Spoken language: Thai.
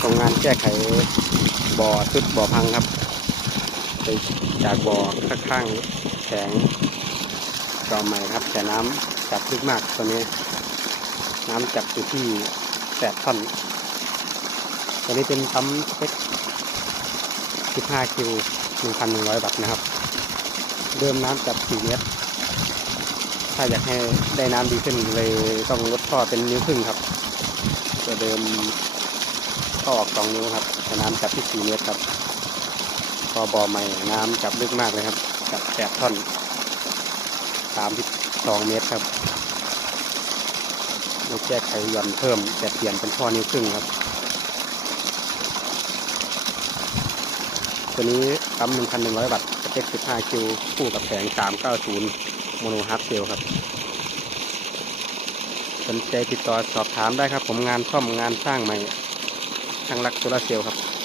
โรงงานแก้ไขบ่อชุดบ่อพังครับ ไปจากบ่อข้างๆแข็งจอมใหม่ครับ แต่น้ำจับลึกมากตัวนี้ น้ำจับอยู่ที่แปดท่อนตัวนี้เป็นปั๊มสเปค15คิว1,100วัตต์นะครับเดิมน้ำจับ4เมตร ถ้าอยากให้ได้น้ำดีขึ้นเลยต้องลดท่อเป็นนิ้วครึ่งครับ ตัวเดิม ท่อออก2นิ้วครับแต่น้ำจับที่4เมตรครับพอบ่อใหม่น้ำจับลึกมากเลยครับ จับ8ท่อน32เมตรครับเราแก้ไขย่อนเพิ่มแต่เปลี่ยนเป็นท่อนิ้วครึ่งครับ ตัวนี้ปั๊ม1,100วัตต์สเปค15คิวคู่กับแผง390โมโนฮาร์ดเซลครับสนใจติดต่อสอบถามได้ครับ ผมงานซ่อมงานสร้างใหม่ ช่างรักโซลาเซลล์ครับ